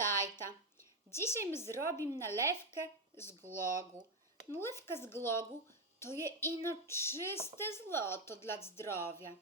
Pamiętajta, dzisiaj my zrobimy nalewkę z glogu. Nalewka z glogu to je ino czyste złoto dla zdrowia,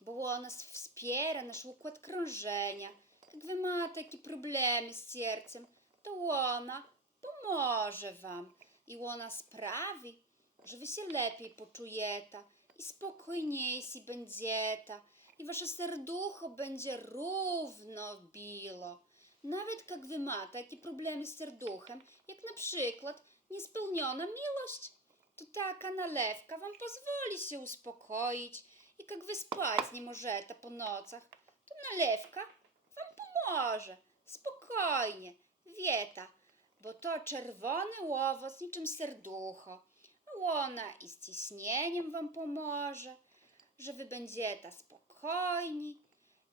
bo ona wspiera nasz układ krążenia. Jak wy macie takie problemy z sercem, to ona pomoże wam i ona sprawi, że wy się lepiej poczujecie i spokojniejsi będziecie i wasze serducho będzie równo bilo. Nawet macie takie problemy z serduchem, jak na przykład niespełniona miłość, to taka nalewka wam pozwoli się uspokoić i jak wy spać nie możecie po nocach, to nalewka wam pomoże. Spokojnie, wieta, bo to czerwony owoc niczym serducho, a ona i z ciśnieniem wam pomoże, że wy będziecie spokojni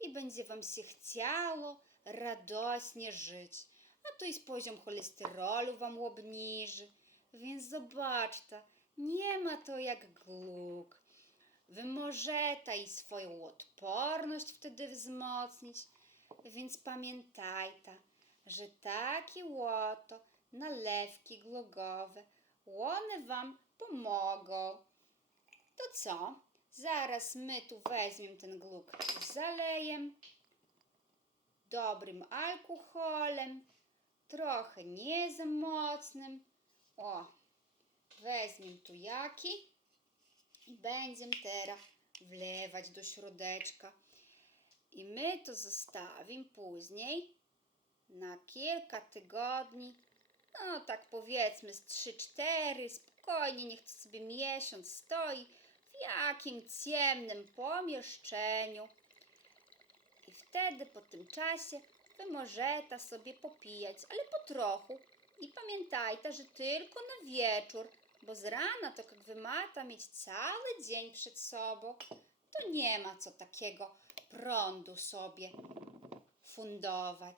i będzie wam się chciało radośnie żyć, a to i poziom cholesterolu wam obniży. Więc zobaczcie, nie ma to jak gluk. Wy możecie i swoją odporność wtedy wzmocnić, więc pamiętajcie, że takie łoto, nalewki glogowe, one wam pomogą. To co? Zaraz my tu weźmiemy ten gluk, zalejem dobrym alkoholem, trochę nie za mocnym. O, weźmiemy tu jaki i będziemy teraz wlewać do środeczka. I my to zostawimy później na kilka tygodni, no tak powiedzmy z 3-4, spokojnie, niech to sobie miesiąc stoi w jakim ciemnym pomieszczeniu. I wtedy po tym czasie wy możecie sobie popijać, ale po trochu. I pamiętajcie, że tylko na wieczór, bo z rana to jak wy macie mieć cały dzień przed sobą, to nie ma co takiego prądu sobie fundować.